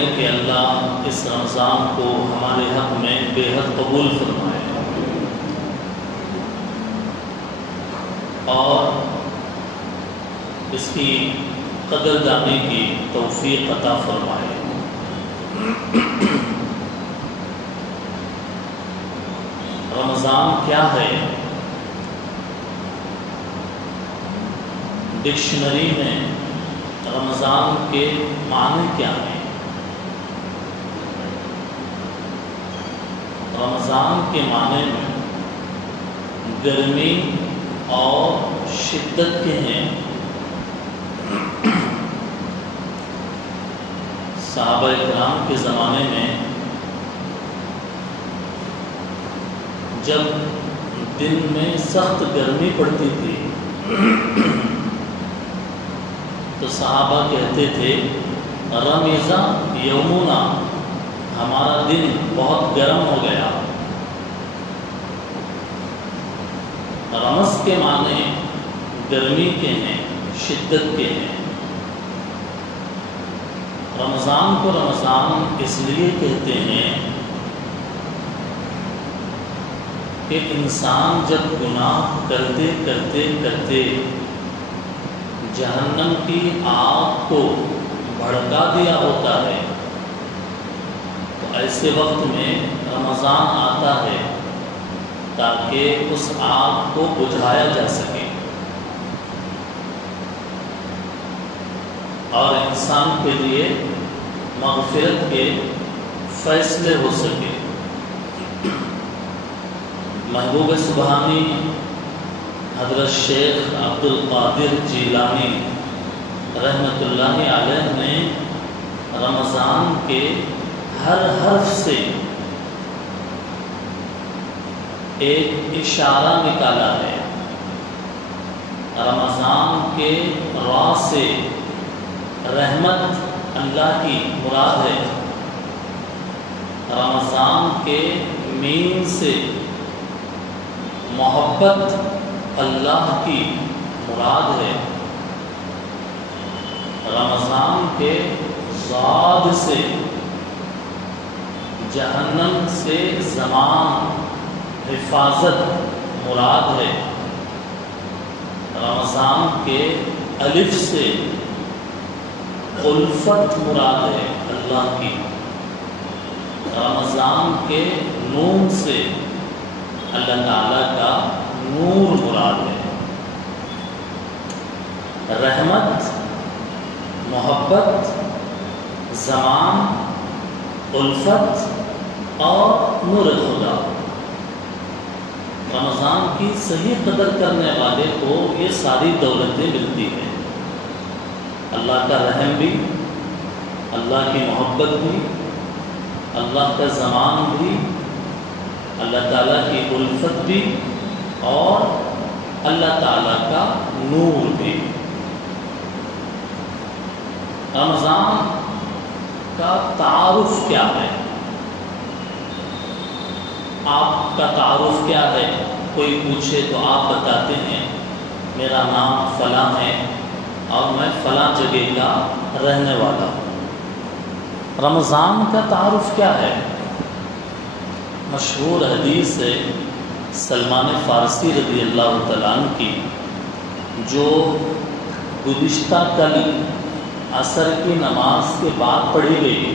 کریں کہ اللہ اس رمضان کو ہمارے حق میں بے حد قبول فرمائے اور اس کی قدردانی کی توفیق عطا فرمائے۔ رمضان کیا ہے؟ ڈکشنری میں رمضان کے معنی کیا ہیں؟ رمضان کے معنی میں گرمی اور شدت کے ہیں۔ صحابہ کرام کے زمانے میں جب دن میں سخت گرمی پڑتی تھی تو صحابہ کہتے تھے رمضا یومنا، ہمارا دن بہت گرم ہو گیا۔ رمض کے معنی گرمی کے ہیں، شدت کے ہیں۔ رمضان کو رمضان اس لیے کہتے ہیں کہ انسان جب گناہ کرتے کرتے کرتے جہنم کی آگ کو بھڑکا دیا ہوتا ہے تو ایسے وقت میں رمضان آتا ہے تاکہ اس آگ کو بجھایا جا سکے اور انسان کے لیے مغفرت کے فیصلے ہو سکے۔ محبوب سبحانی حضرت شیخ عبد القادر جیلانی رحمۃ اللہ علیہ نے رمضان کے ہر حرف سے ایک اشارہ نکالا ہے۔ رمضان کے را سے رحمت اللہ کی مراد ہے، رمضان کے میم سے محبت اللہ کی مراد ہے، رمضان کے ضاد سے جہنم سے زمان حفاظت مراد ہے، رمضان کے الف سے الفت مراد ہے اللہ کی، رمضان کے نون سے اللہ تعالیٰ کا نور مراد ہے۔ رحمت، محبت، زمان، الفت اور نور خدا۔ رمضان کی صحیح قدر کرنے والے کو یہ ساری دولتیں ملتی ہیں، اللہ کا رحم بھی، اللہ کی محبت بھی، اللہ کا زمان بھی، اللہ تعالیٰ کی الفت بھی اور اللہ تعالیٰ کا نور بھی۔ رمضان کا تعارف کیا ہے؟ آپ کا تعارف کیا ہے؟ کوئی پوچھے تو آپ بتاتے ہیں میرا نام فلاں ہے اور میں فلاں جگہ کا رہنے والا ہوں۔ رمضان کا تعارف کیا ہے؟ مشہور حدیث ہے سلمان فارسی رضی اللہ تعالیٰ عنہ کی، جو گزشتہ کل عصر کی نماز کے بعد پڑھی گئی۔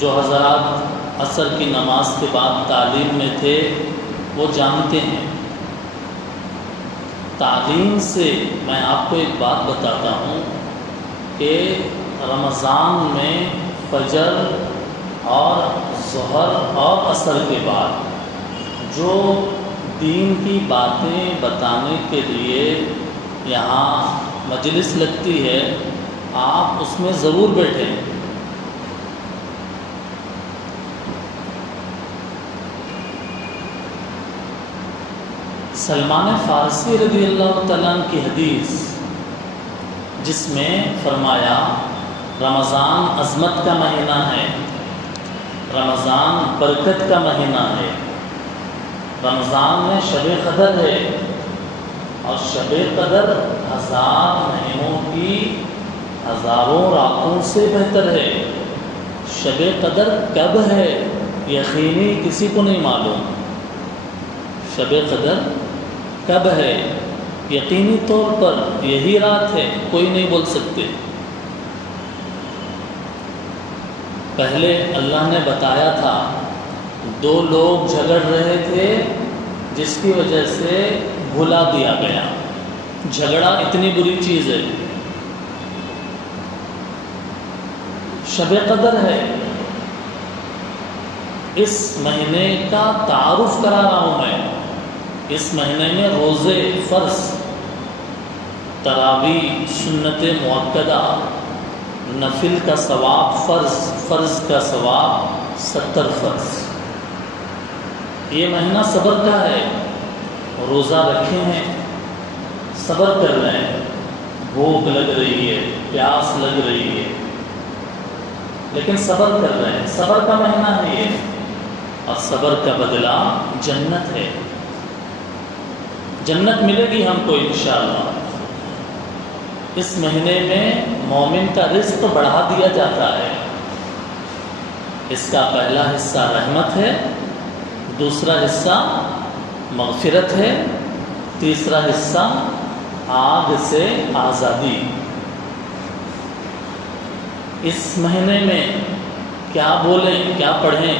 جو حضرات عصر کی نماز کے بعد تعلیم میں تھے وہ جانتے ہیں۔ تعلیم سے میں آپ کو ایک بات بتاتا ہوں کہ رمضان میں فجر اور ظہر اور عصر کے بعد جو دین کی باتیں بتانے کے لیے یہاں مجلس لگتی ہے، آپ اس میں ضرور بیٹھیں۔ سلمان فارسی رضی اللہ تعالیٰ عنہ کی حدیث جس میں فرمایا رمضان عظمت کا مہینہ ہے، رمضان برکت کا مہینہ ہے، رمضان میں شب قدر ہے اور شب قدر 1000 مہینوں کی ہزاروں راتوں سے بہتر ہے۔ شب قدر کب ہے یقینی کسی کو نہیں معلوم۔ شب قدر کب ہے یقینی طور پر یہی رات ہے، کوئی نہیں بول سکتے۔ پہلے اللہ نے بتایا تھا 2 لوگ جھگڑ رہے تھے جس کی وجہ سے بھلا دیا گیا۔ جھگڑا اتنی بری چیز ہے۔ شب قدر ہے، اس مہینے کا تعارف کرا رہا ہوں میں۔ اس مہینے میں روزے فرض، تراویح سنت مؤکدہ، نفل کا ثواب فرض، فرض کا ثواب 70 فرض۔ یہ مہینہ صبر کا ہے۔ روزہ رکھے ہیں، صبر کر رہے ہیں، بھوک لگ رہی ہے، پیاس لگ رہی ہے، لیکن صبر کر رہے ہیں۔ صبر کا مہینہ ہے یہ، اور صبر کا بدلہ جنت ہے۔ جنت ملے گی ہم کو انشاءاللہ۔ اس مہینے میں مومن کا رزق بڑھا دیا جاتا ہے۔ اس کا پہلا حصہ رحمت ہے، دوسرا حصہ مغفرت ہے، تیسرا حصہ آگ سے آزادی۔ اس مہینے میں کیا بولیں، کیا پڑھیں؟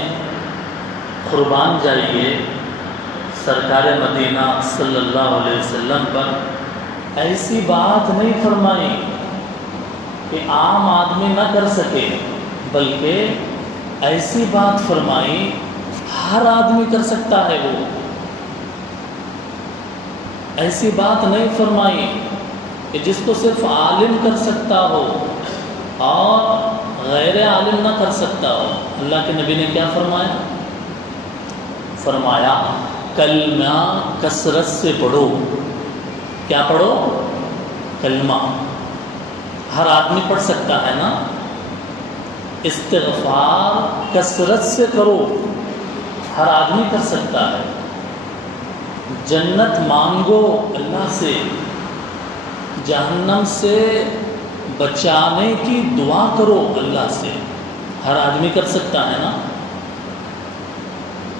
قربان جائیے سرکار مدینہ صلی اللہ علیہ وسلم پر ایسی بات نہیں فرمائی کہ عام آدمی نہ کر سکے، بلکہ ایسی بات فرمائی ہر آدمی کر سکتا ہے۔ وہ ایسی بات نہیں فرمائی کہ جس کو صرف عالم کر سکتا ہو اور غیر عالم نہ کر سکتا ہو۔ اللہ کے نبی نے کیا فرمایا؟ فرمایا کلمہ کثرت سے پڑھو۔ کیا پڑھو؟ کلمہ۔ ہر آدمی پڑھ سکتا ہے نا؟ استغفار کثرت سے کرو، ہر آدمی کر سکتا ہے۔ جنت مانگو اللہ سے، جہنم سے بچانے کی دعا کرو اللہ سے، ہر آدمی کر سکتا ہے نا؟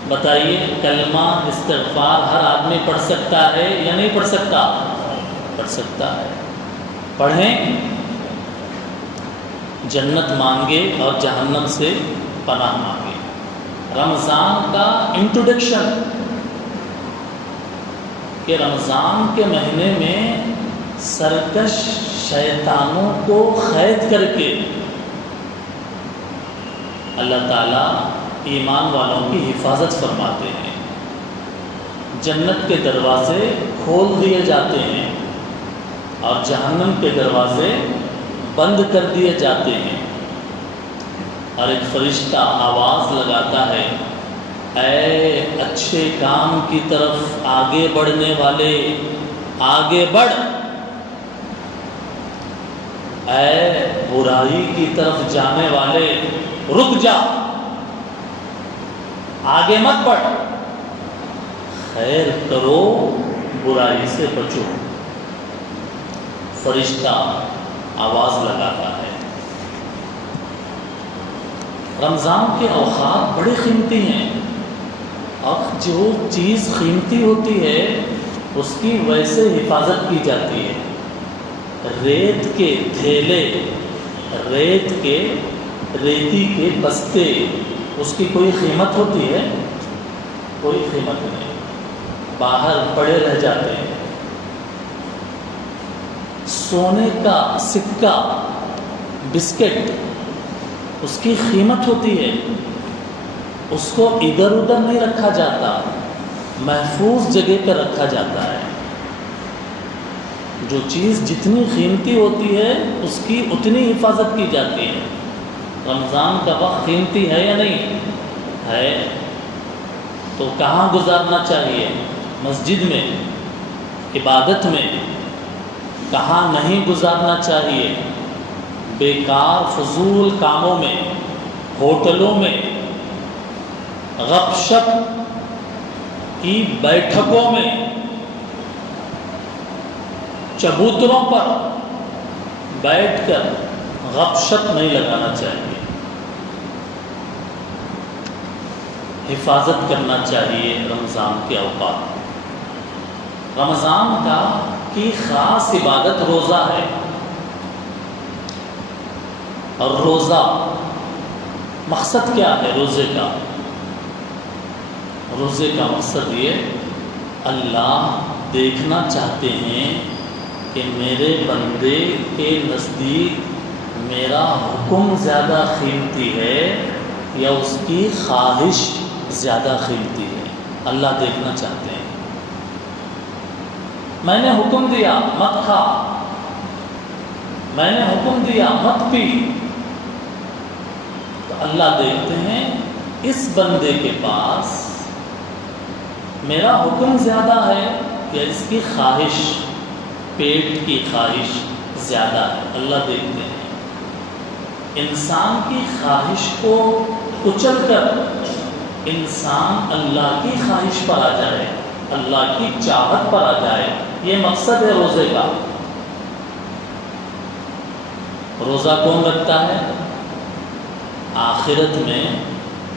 بتائیے، کلمہ استغفار ہر آدمی پڑھ سکتا ہے یا نہیں پڑھ سکتا؟ پڑھ سکتا ہے۔ پڑھیں، جنت مانگے اور جہنم سے پناہ مانگے۔ رمضان کا انٹروڈکشن کہ رمضان کے مہینے میں سرکش شیطانوں کو قید کر کے اللہ تعالیٰ ایمان والوں کی حفاظت فرماتے ہیں، جنت کے دروازے کھول دیے جاتے ہیں اور جہنم کے دروازے بند کر دیے جاتے ہیں، اور ایک فرشتہ آواز لگاتا ہے، اے اچھے کام کی طرف آگے بڑھنے والے آگے بڑھ، اے برائی کی طرف جانے والے رک جا، آگے مت بڑھ، خیر کرو برائی سے بچو۔ فرشتہ آواز لگاتا ہے۔ رمضان کے اوقات بڑے قیمتی ہیں، اور جو چیز قیمتی ہوتی ہے اس کی ویسے حفاظت کی جاتی ہے۔ ریت کے تھیلے، ریتی کے بستے، اس کی کوئی قیمت ہوتی ہے؟ کوئی قیمت نہیں، باہر پڑے رہ جاتے ہیں۔ سونے کا سکہ، بسکٹ، اس کی قیمت ہوتی ہے، اس کو ادھر ادھر نہیں رکھا جاتا، محفوظ جگہ پر رکھا جاتا ہے۔ جو چیز جتنی قیمتی ہوتی ہے اس کی اتنی حفاظت کی جاتی ہے۔ رمضان کا وقت قیمتی ہے یا نہیں ہے؟ تو کہاں گزارنا چاہیے؟ مسجد میں، عبادت میں۔ کہاں نہیں گزارنا چاہیے؟ بیکار فضول کاموں میں، ہوٹلوں میں، غپ شپ کی بیٹھکوں میں، چبوتروں پر بیٹھ کر غپ شپ نہیں لگانا چاہیے، حفاظت کرنا چاہیے رمضان کے اوقات۔ رمضان کی خاص عبادت روزہ ہے، اور روزہ مقصد کیا ہے روزے کا؟ روزے کا مقصد یہ اللہ دیکھنا چاہتے ہیں کہ میرے بندے کے نزدیک میرا حکم زیادہ قیمتی ہے یا اس کی خواہش زیادہ قیمتی ہے۔ اللہ دیکھنا چاہتے ہیں، میں نے حکم دیا مت کھا، میں نے حکم دیا مت پی، تو اللہ دیکھتے ہیں اس بندے کے پاس میرا حکم زیادہ ہے یا اس کی خواہش، پیٹ کی خواہش زیادہ ہے۔ اللہ دیکھتے ہیں انسان کی خواہش کو کچل کر انسان اللہ کی خواہش پر آ جائے، اللہ کی چاہت پر آ جائے، یہ مقصد ہے روزے کا۔ روزہ کون رکھتا ہے؟ آخرت میں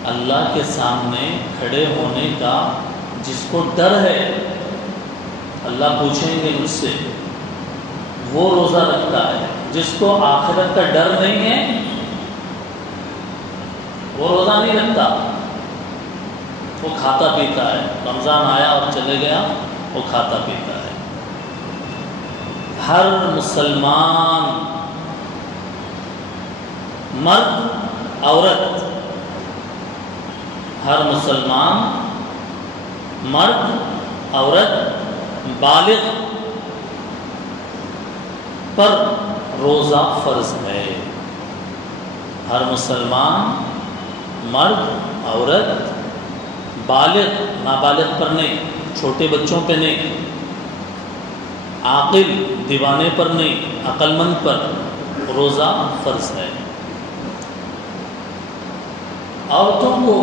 اللہ کے سامنے کھڑے ہونے کا جس کو ڈر ہے، اللہ پوچھیں گے مجھ سے، وہ روزہ رکھتا ہے۔ جس کو آخرت کا ڈر نہیں ہے وہ روزہ نہیں رکھتا، وہ کھاتا پیتا ہے۔ رمضان آیا اور چلے گیا، وہ کھاتا پیتا ہے۔ ہر مسلمان مرد عورت، ہر مسلمان مرد عورت بالغ پر روزہ فرض ہے۔ ہر مسلمان مرد عورت بالغ، نابالغ پر نہیں، چھوٹے بچوں پہ نہیں، عاقل دیوانے پر نہیں، عقل مند پر روزہ فرض ہے۔ عورتوں کو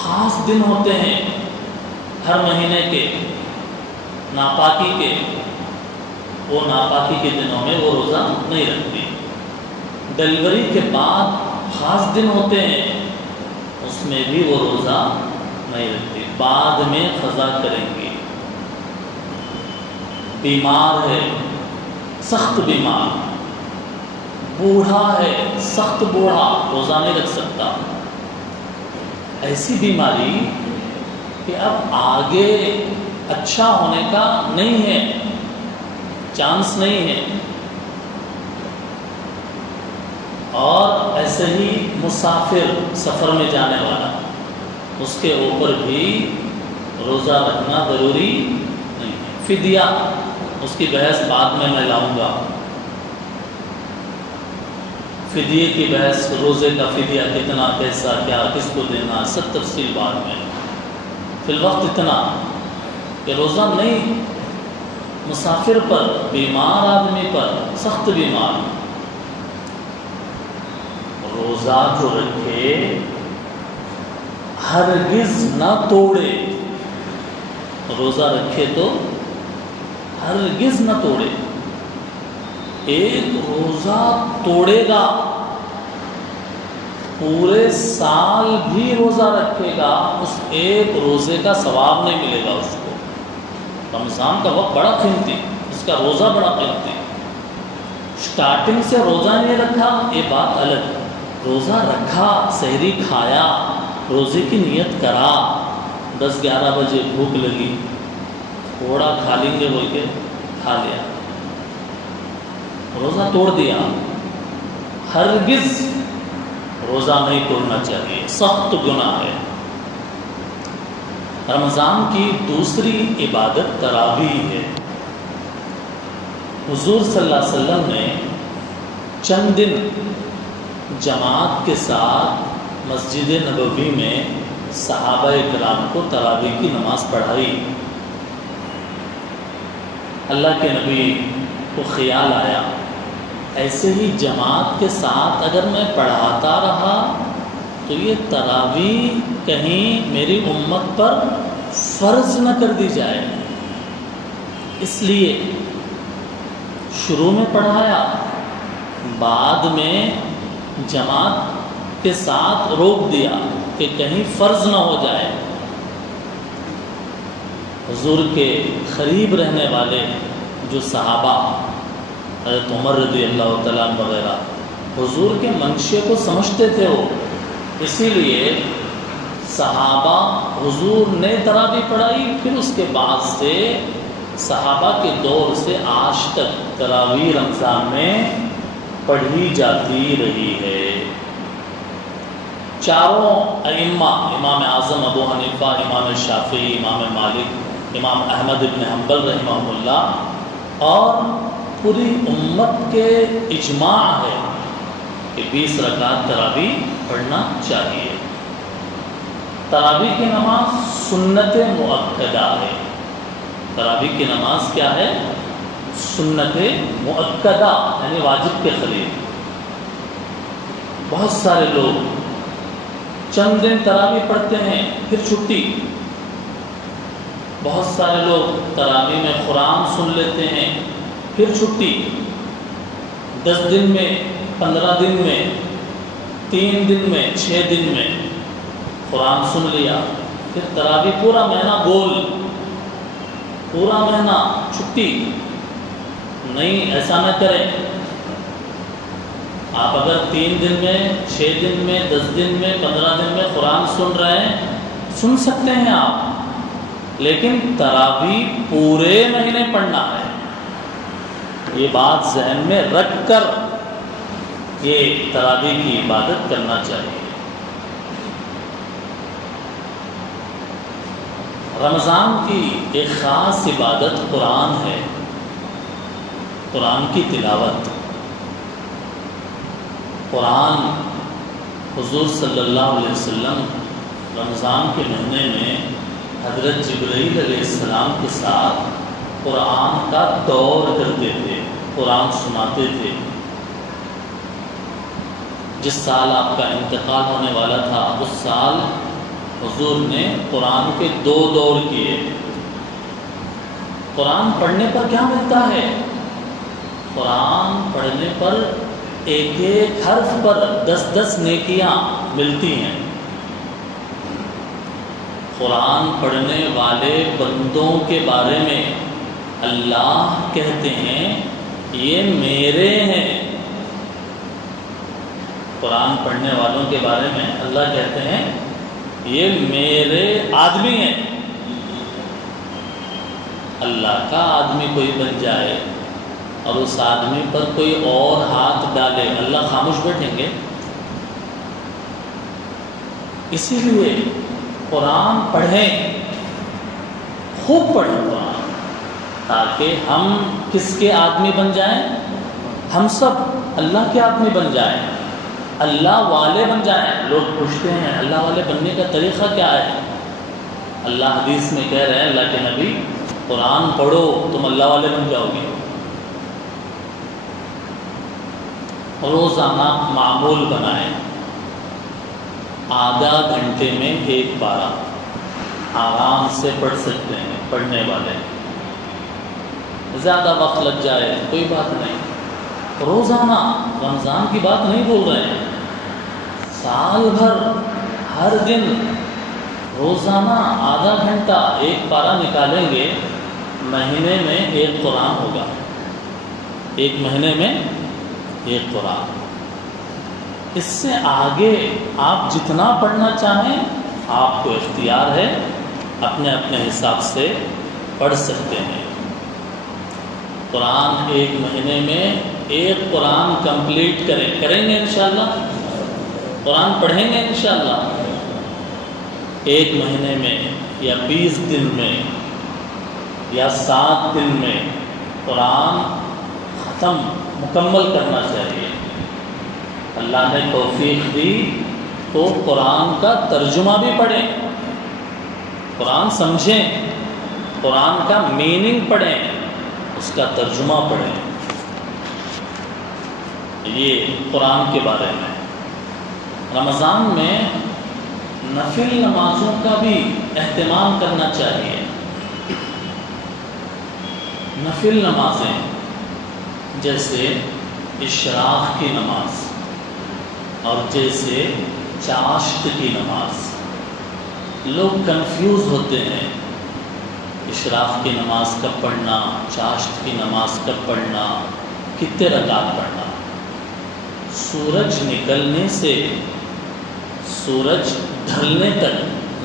خاص دن ہوتے ہیں ہر مہینے کے ناپاکی کے، وہ ناپاکی کے دنوں میں وہ روزہ نہیں رکھتی۔ ڈلیوری کے بعد خاص دن ہوتے ہیں، اس میں بھی وہ روزہ نہیں رکھتی، بعد میں قضا کریں گی۔ بیمار ہے، سخت بیمار، بوڑھا ہے، سخت بوڑھا، روزہ نہیں رکھ سکتا۔ ایسی بیماری کہ اب آگے اچھا ہونے کا نہیں ہے، چانس نہیں ہے، اور ایسے ہی مسافر سفر میں جانے والا، اس کے اوپر بھی روزہ رکھنا ضروری نہیں ہے۔ فدیہ، اس کی بحث بعد میں لاؤں گا۔ فدیے کی بحث، روزے کا فدیہ کتنا، کیسا، کیا، کس کو دینا، سب تفصیل بعد میں۔ فی الوقت اتنا کہ روزہ نہیں، مسافر پر، بیمار آدمی پر، سخت بیمار، روزہ جو رکھے ہرگز نہ توڑے، روزہ رکھے تو ہرگز نہ توڑے۔ ایک روزہ توڑے گا پورے سال بھی روزہ رکھے گا، اس ایک روزے کا ثواب نہیں ملے گا اس کو۔ رمضان کا وقت بڑا قیمتی، اس کا روزہ بڑا قیمتی۔ سٹارٹنگ سے روزہ نہیں رکھا یہ بات الگ، روزہ رکھا، سحری کھایا، روزے کی نیت کرا، 10-11 بجے بھوک لگی، تھوڑا کھا لیں گے بول کے کھا لیا، روزہ توڑ دیا۔ ہرگز روزہ نہیں توڑنا چاہیے، سخت گناہ ہے۔ رمضان کی دوسری عبادت تراویح ہے۔ حضور صلی اللہ علیہ وسلم نے چند دن جماعت کے ساتھ مسجد نبوی میں صحابہ کرام کو تراویح کی نماز پڑھائی۔ اللہ کے نبی کو خیال آیا ایسے ہی جماعت کے ساتھ اگر میں پڑھاتا رہا تو یہ تراویح کہیں میری امت پر فرض نہ کر دی جائے، اس لیے شروع میں پڑھایا، بعد میں جماعت کے ساتھ روک دیا کہ کہیں فرض نہ ہو جائے۔ حضور کے قریب رہنے والے جو صحابہ، حضرت عمر رضی اللہ تعالیٰ عنہ وغیرہ، حضور کے منشے کو سمجھتے تھے وہ، اسی لیے صحابہ، حضور نے تراویح پڑھائی، پھر اس کے بعد سے صحابہ کے دور سے آج تک تراویح رمضان میں پڑھی جاتی رہی ہے۔ چاروں ائمہ، امام اعظم ابو حنیفہ، امام شافعی، امام مالک، امام احمد بن حنبل رحمہ اللہ، اور پوری امت کے اجماع ہے کہ 20 رکعت تراویح پڑھنا چاہیے۔ تراویح کی نماز سنت مؤکدہ ہے۔ تراویح کی نماز کیا ہے؟ سنت مؤکدہ، یعنی واجب کے قریب۔ بہت سارے لوگ چند دن تراویح پڑھتے ہیں پھر چھٹی۔ بہت سارے لوگ تراویح میں قرآن سن لیتے ہیں پھر چھٹی۔ 10 دن میں، 15 دن میں، 3 دن میں، 6 دن میں قرآن سن لیا، پھر تراویح پورا مہینہ گول، پورا مہینہ چھٹی۔ نہیں، ایسا نہ کریں۔ آپ اگر 3 دن میں، 6 دن میں، 10 دن میں، 15 دن میں قرآن سن رہے ہیں، سن سکتے ہیں آپ، لیکن تراویح پورے مہینے پڑھنا ہے۔ یہ بات ذہن میں رکھ کر یہ تراویح کی عبادت کرنا چاہیے۔ رمضان کی ایک خاص عبادت قرآن ہے، قرآن کی تلاوت۔ قرآن، حضور صلی اللہ علیہ وسلم رمضان کے مہینے میں حضرت جبرائیل علیہ السلام کے ساتھ قرآن کا دور کرتے تھے، قرآن سناتے تھے۔ جس سال آپ کا انتقال ہونے والا تھا، اس سال حضور نے قرآن کے 2 دور کیے۔ قرآن پڑھنے پر کیا ملتا ہے؟ قرآن پڑھنے پر ایک ایک حرف پر 10 نیکیاں ملتی ہیں۔ قرآن پڑھنے والے بندوں کے بارے میں اللہ کہتے ہیں یہ میرے ہیں۔ قرآن پڑھنے والوں کے بارے میں اللہ کہتے ہیں یہ میرے آدمی ہیں۔ اللہ کا آدمی کوئی بن جائے اور اس آدمی پر کوئی اور ہاتھ ڈالے، اللہ خاموش بیٹھیں گے؟ اسی لیے قرآن پڑھیں، خوب پڑھیں قرآن، تاکہ ہم کس کے آدمی بن جائیں؟ ہم سب اللہ کے آدمی بن جائیں، اللہ والے بن جائیں۔ لوگ پوچھتے ہیں اللہ والے بننے کا طریقہ کیا ہے؟ اللہ حدیث میں کہہ رہے ہیں، اللہ کے نبی، قرآن پڑھو تم اللہ والے بن جاؤ گے۔ روزانہ معمول بنائیں، آدھا گھنٹے میں 1 پارہ آرام سے پڑھ سکتے ہیں پڑھنے والے۔ زیادہ وقت لگ جائے کوئی بات نہیں، روزانہ، رمضان کی بات نہیں بول رہے ہیں، سال بھر ہر دن روزانہ آدھا گھنٹہ 1 پارہ نکالیں گے، مہینے میں 1 قرآن ہوگا، 1 مہینے میں 1 قرآن۔ اس سے آگے آپ جتنا پڑھنا چاہیں آپ کو اختیار ہے، اپنے اپنے حساب سے پڑھ سکتے ہیں۔ قرآن 1 مہینے میں 1 قرآن کمپلیٹ کریں گے انشاءاللہ، قرآن پڑھیں گے انشاءاللہ۔ 1 مہینے میں یا 20 دن میں یا 7 دن میں قرآن ختم مکمل کرنا چاہیے۔ اللہ نے توفیق دی تو قرآن کا ترجمہ بھی پڑھیں، قرآن سمجھیں، قرآن کا میننگ پڑھیں، اس کا ترجمہ پڑھیں۔ یہ قرآن کے بارے میں۔ رمضان میں نفل نمازوں کا بھی اہتمام کرنا چاہیے۔ نفل نمازیں جیسے اشراق کی نماز اور جیسے چاشت کی نماز۔ لوگ کنفیوز ہوتے ہیں، اشراق کی نماز کب پڑھنا، چاشت کی نماز کب پڑھنا، کتنے رکعت پڑھنا۔ سورج نکلنے سے سورج ڈھلنے تک،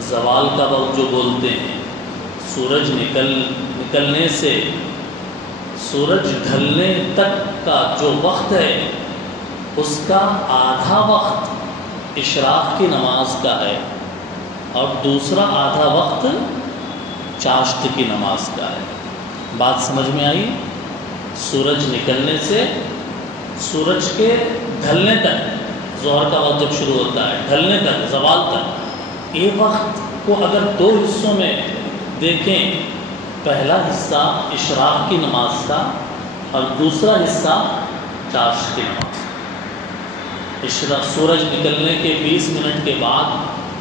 زوال کا وقت جو بولتے ہیں، سورج نکلنے سے سورج ڈھلنے تک کا جو وقت ہے اس کا آدھا وقت اشراق کی نماز کا ہے اور دوسرا آدھا وقت چاشت کی نماز کا ہے۔ بات سمجھ میں آئی؟ سورج نکلنے سے سورج کے ڈھلنے تک، ظہر کا وقت جب شروع ہوتا ہے ڈھلنے تک، زوال تک، یہ وقت کو اگر دو حصوں میں دیکھیں، پہلا حصہ اشراق کی نماز کا اور دوسرا حصہ چاشت کی نماز کا۔ سورج نکلنے کے 20 منٹ کے بعد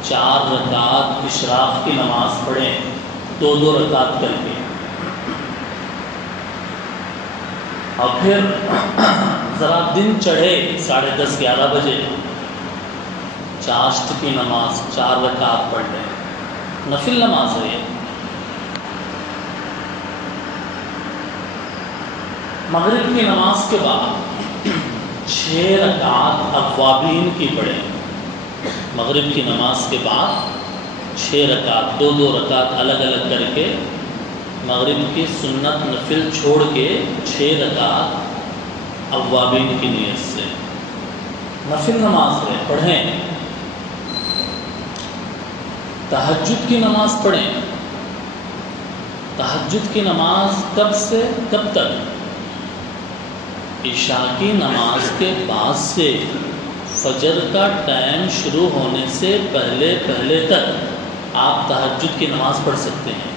4 رکعت اشراق کی نماز پڑھیں، 2 رکعت کر کے، اور پھر ذرا دن چڑھے 10:30 11 بجے چاشت کی نماز 4 رکعت پڑھ لیں، نفل نماز ہے یہ۔ مغرب کی نماز کے بعد 6 رکعت اوابین کی پڑھیں۔ مغرب کی نماز کے بعد 6 رکعت، 2 رکعت الگ الگ کر کے، مغرب کی سنت نفل چھوڑ کے 6 رکعت اوابین کی نیت سے نفل نماز ہے، پڑھیں۔ تہجد کی نماز پڑھیں۔ تہجد کی نماز کب سے کب تک؟ عشاء کی نماز کے بعد سے فجر کا ٹائم شروع ہونے سے پہلے تک آپ تہجد کی نماز پڑھ سکتے ہیں۔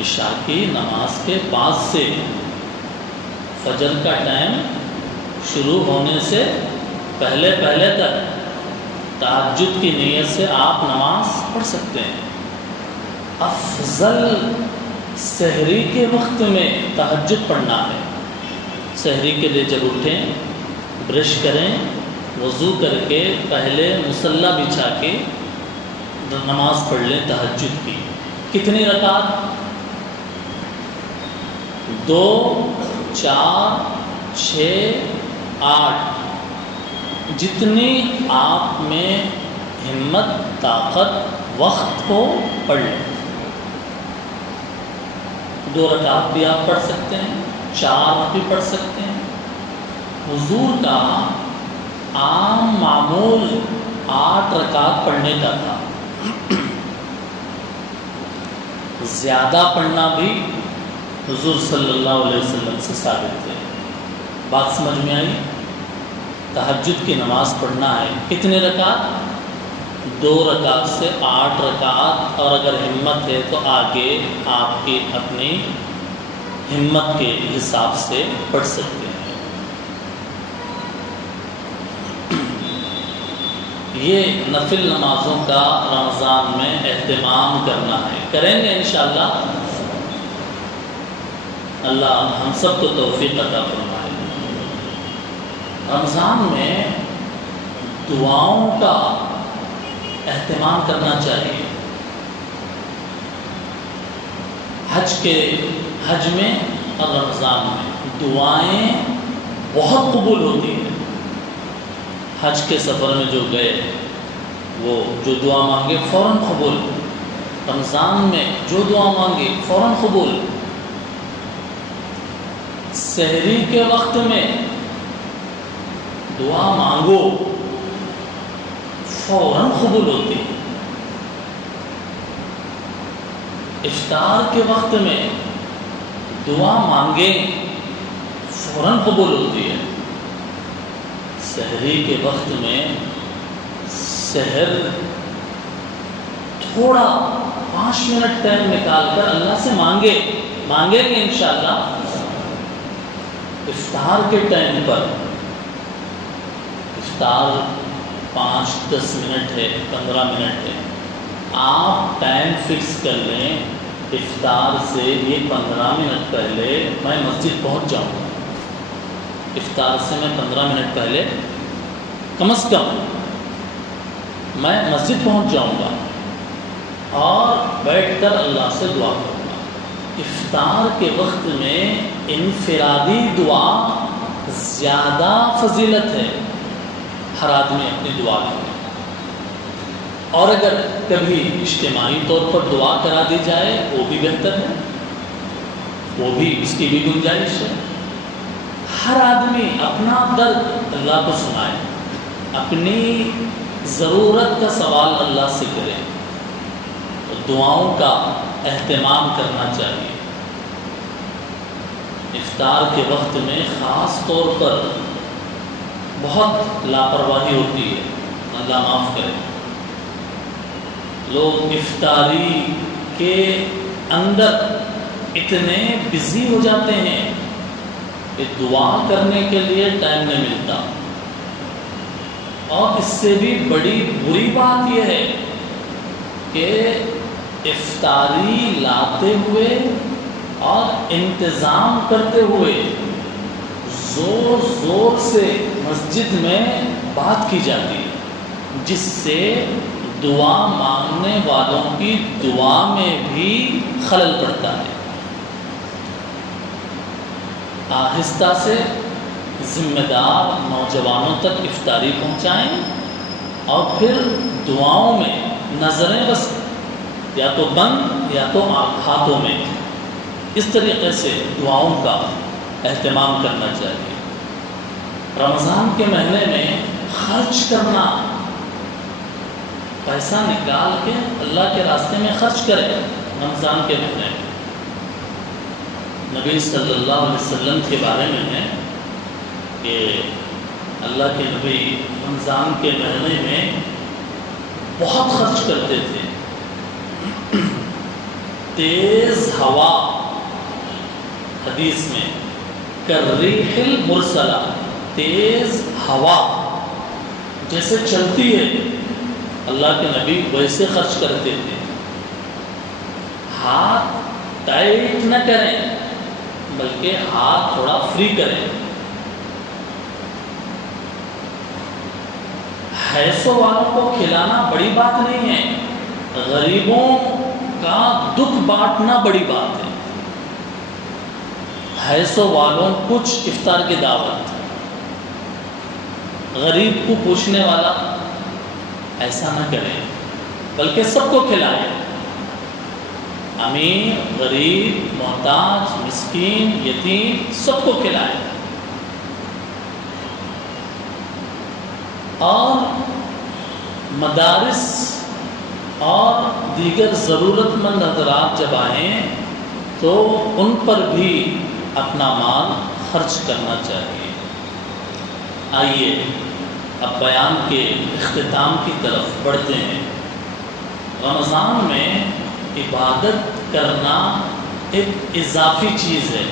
عشاء کی نماز کے بعد سے فجر کا ٹائم شروع ہونے سے پہلے تک تہجد کی نیت سے آپ نماز پڑھ سکتے ہیں۔ افضل سحری کے وقت میں تہجد پڑھنا ہے۔ سحری کے لیے جب اٹھیں، برش کریں، وضو کر کے پہلے مصلی بچھا کے نماز پڑھ لیں تہجد کی۔ کتنی رکعت؟ 2 4 6 8، جتنی آپ میں ہمت، طاقت، وقت ہو پڑھ لیں۔ 2 رکعت بھی آپ پڑھ سکتے ہیں، 4 بھی پڑھ سکتے ہیں۔ حضور کا عام معمول 8 رکعت پڑھنے کا تھا۔ زیادہ پڑھنا بھی حضور صلی اللہ علیہ وسلم سے ثابت ہے۔ بات سمجھ میں آئی؟ تہجد کی نماز پڑھنا ہے، کتنے رکعت؟ 2 رکعت سے 8 رکعت، اور اگر ہمت ہے تو آگے آپ کی اپنی ہمت کے حساب سے پڑھ سکتے ہیں۔ یہ نفل نمازوں کا رمضان میں اہتمام کرنا ہے، کریں گے انشاءاللہ۔ اللہ ہم سب کو توفیق عطا فرمائے۔ رمضان میں دعاؤں کا اہتمام کرنا چاہیے۔ حج میں اور رمضان میں دعائیں بہت قبول ہوتی ہیں۔ حج کے سفر میں جو گئے وہ جو دعا مانگے فوراً قبول، رمضان میں جو دعا مانگے فوراً قبول۔ سحری کے وقت میں دعا مانگو فوراً قبول ہوتی ہے۔ افطار کے وقت میں دعا مانگے فوراً قبول ہوتی ہے۔ سحری کے وقت میں سحر تھوڑا 5 منٹ ٹائم نکال کر اللہ سے مانگیں گے انشاءاللہ۔ افطار کے ٹائم پر، افطار 5-10 منٹ ہے، 15 منٹ ہے، آپ ٹائم فکس کر لیں افطار سے یہ 15 منٹ پہلے میں مسجد پہنچ جاؤں گا۔ افطار سے میں 15 منٹ پہلے کم از کم میں مسجد پہنچ جاؤں گا اور بیٹھ کر اللہ سے دعا کروں گا۔ افطار کے وقت میں انفرادی دعا زیادہ فضیلت ہے، ہر آدمی اپنی دعا کرے، اور اگر کبھی اجتماعی طور پر دعا کرا دی جائے وہ بھی بہتر ہے، وہ بھی اس کی بھی گنجائش ہے۔ ہر آدمی اپنا درد اللہ کو سنائے، اپنی ضرورت کا سوال اللہ سے کرے، دعاؤں کا اہتمام کرنا چاہیے۔ افطار کے وقت میں خاص طور پر بہت لاپرواہی ہوتی ہے، اللہ معاف کرے۔ لوگ افطاری کے اندر اتنے بزی ہو جاتے ہیں کہ دعا کرنے کے لیے ٹائم نہیں ملتا، اور اس سے بھی بڑی بری بات یہ ہے کہ افطاری لاتے ہوئے اور انتظام کرتے ہوئے زور زور سے مسجد میں بات کی جاتی ہے، جس سے دعا مانگنے والوں کی دعا میں بھی خلل پڑتا ہے۔ آہستہ سے ذمہ دار نوجوانوں تک افطاری پہنچائیں، اور پھر دعاؤں میں نظریں بس یا تو بند یا تو ہاتھوں میں، اس طریقے سے دعاؤں کا اہتمام کرنا چاہیے۔ رمضان کے مہینے میں خرچ کرنا، پیسہ نکال کے اللہ کے راستے میں خرچ کرے۔ رمضان کے مہینے میں نبی صلی اللہ علیہ وسلم کے بارے میں ہے کہ اللہ کے نبی رمضان کے مہینے میں بہت خرچ کرتے تھے۔ تیز ہوا، حدیث میں کالریح المرسلہ، تیز ہوا جیسے چلتی ہے اللہ کے نبی ویسے خرچ کرتے تھے۔ ہاتھ ٹائٹ نہ کریں بلکہ ہاتھ تھوڑا فری کریں۔ حیثو والوں کو کھلانا بڑی بات نہیں ہے، غریبوں کا دکھ بانٹنا بڑی بات ہے۔ حیثو والوں کچھ افطار کی دعوت، غریب کو پوچھنے والا ایسا نہ کریں بلکہ سب کو کھلائیں، امیر غریب محتاج مسکین یتیم سب کو کھلائیں۔ اور مدارس اور دیگر ضرورت مند حضرات جب آئیں تو ان پر بھی اپنا مال خرچ کرنا چاہیے۔ آئیے اب بیان کے اختتام کی طرف بڑھتے ہیں۔ رمضان میں عبادت کرنا ایک اضافی چیز ہے۔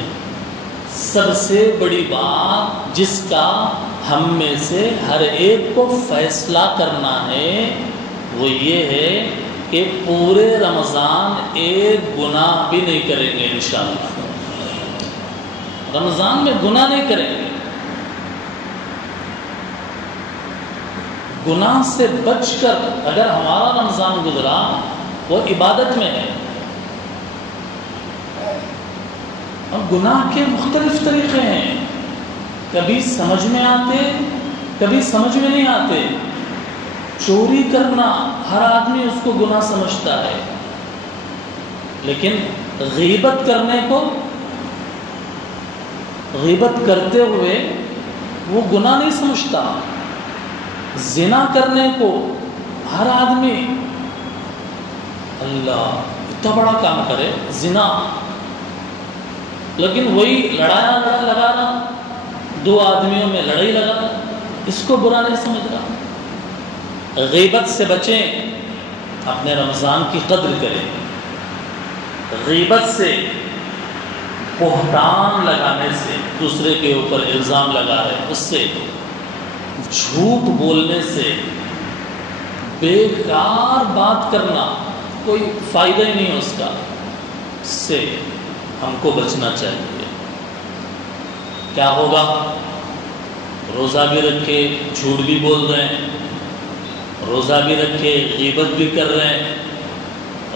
سب سے بڑی بات جس کا ہم میں سے ہر ایک کو فیصلہ کرنا ہے وہ یہ ہے کہ پورے رمضان ایک گناہ بھی نہیں کریں گے انشاءاللہ۔ رمضان میں گناہ نہیں کریں گے، گناہ سے بچ کر اگر ہمارا رمضان گزرا وہ عبادت میں ہے۔ اور گناہ کے مختلف طریقے ہیں، کبھی سمجھ میں آتے کبھی سمجھ میں نہیں آتے۔ چوری کرنا ہر آدمی اس کو گناہ سمجھتا ہے، لیکن غیبت کرنے کو، غیبت کرتے ہوئے وہ گناہ نہیں سمجھتا۔ زنا کرنے کو ہر آدمی اللہ اتنا بڑا کام کرے زنا، لیکن وہی لڑایا لگانا، دو آدمیوں میں لڑائی لگانا، اس کو برا نہیں سمجھ رہا۔ غیبت سے بچیں، اپنے رمضان کی قدر کریں۔ غیبت سے، بہتان لگانے سے، دوسرے کے اوپر الزام لگا رہے ہیں، اس سے، جھوٹ بولنے سے، بیکار بات کرنا، کوئی فائدہ ہی نہیں ہے اس کا، اس سے ہم کو بچنا چاہیے۔ کیا ہوگا؟ روزہ بھی رکھے جھوٹ بھی بول رہے ہیں، روزہ بھی رکھے غیبت بھی کر رہے ہیں،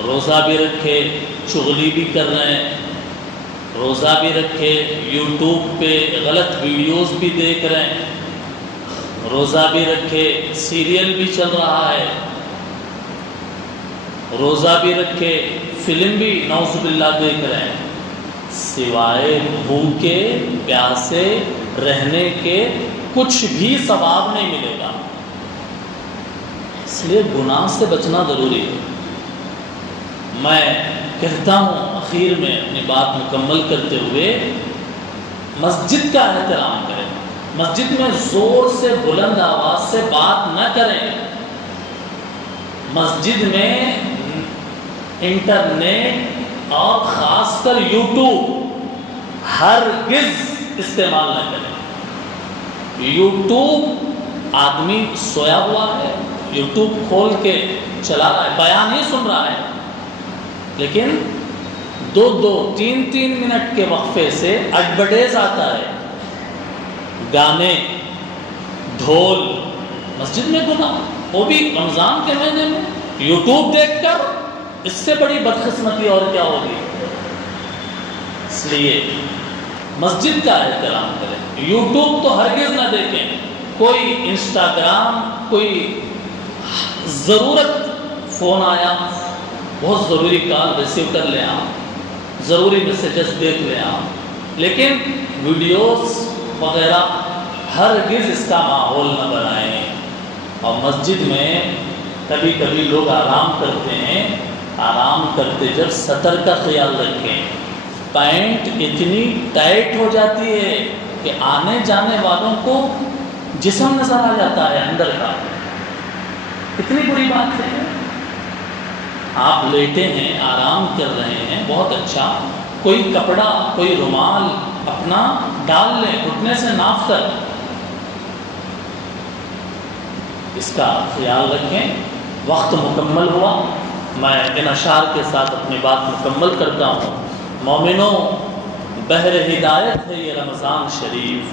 روزہ بھی رکھے چغلی بھی کر رہے ہیں، روزہ بھی رکھے یوٹیوب پہ غلط ویڈیوز بھی دیکھ رہے ہیں، روزہ بھی رکھے سیریل بھی چل رہا ہے، روزہ بھی رکھے فلم بھی نعوذ باللہ دیکھ رہے ہیں، سوائے بھوکے پیاسے رہنے کے کچھ بھی ثواب نہیں ملے گا۔ اس لیے گناہ سے بچنا ضروری ہے۔ میں کہتا ہوں اخیر میں اپنی بات مکمل کرتے ہوئے، مسجد کا احترام کریں، مسجد میں زور سے بلند آواز سے بات نہ کریں، مسجد میں انٹرنیٹ اور خاص کر یوٹیوب ہرگز استعمال نہ کریں۔ یوٹیوب آدمی سویا ہوا ہے، یوٹیوب کھول کے چلا رہا ہے، بیان ہی سن رہا ہے، لیکن 2-3 منٹ کے وقفے سے ایڈورٹائز آتا ہے، گانے، ڈھول، مسجد میں گناہ، وہ بھی رمضان کے مہینے میں یوٹیوب دیکھ کر، اس سے بڑی بدقسمتی اور کیا ہوگی۔ اس لیے مسجد کا احترام کریں، یوٹیوب تو ہرگز نہ دیکھیں، کوئی انسٹاگرام، کوئی ضرورت فون آیا، بہت ضروری کال ریسیو کر لیں آپ، ضروری میسیجز دیکھ لیں آپ، لیکن ویڈیوز وغیرہ ہرگز اس کا ماحول نہ بنائیں۔ اور مسجد میں کبھی کبھی لوگ آرام کرتے ہیں، آرام کرتے جب سطر کا خیال رکھیں، پینٹ اتنی ٹائٹ ہو جاتی ہے کہ آنے جانے والوں کو جسم نظر آ جاتا ہے اندر کا، کتنی بری بات ہے۔ آپ لیٹے ہیں، آرام کر رہے ہیں، بہت اچھا، کوئی کپڑا، کوئی رومال اپنا ڈال لیں گھٹنے سے ناپ کر، اس کا خیال رکھیں۔ وقت مکمل ہوا، میں ان اشعار کے ساتھ اپنی بات مکمل کرتا ہوں۔ مومنوں، بحر ہدایت ہے یہ رمضان شریف،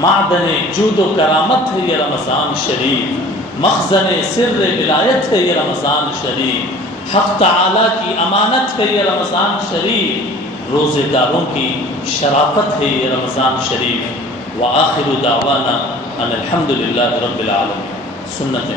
معدن جود و کرامت ہے یہ رمضان شریف، مخزن سر ولایت ہے یہ رمضان شریف، حق تعالی کی امانت ہے یہ رمضان شریف، روزے داروں کی شرافت ہے یہ رمضان شریف۔ وآخر دعوانا ان الحمد للہ رب العالمین۔ سنت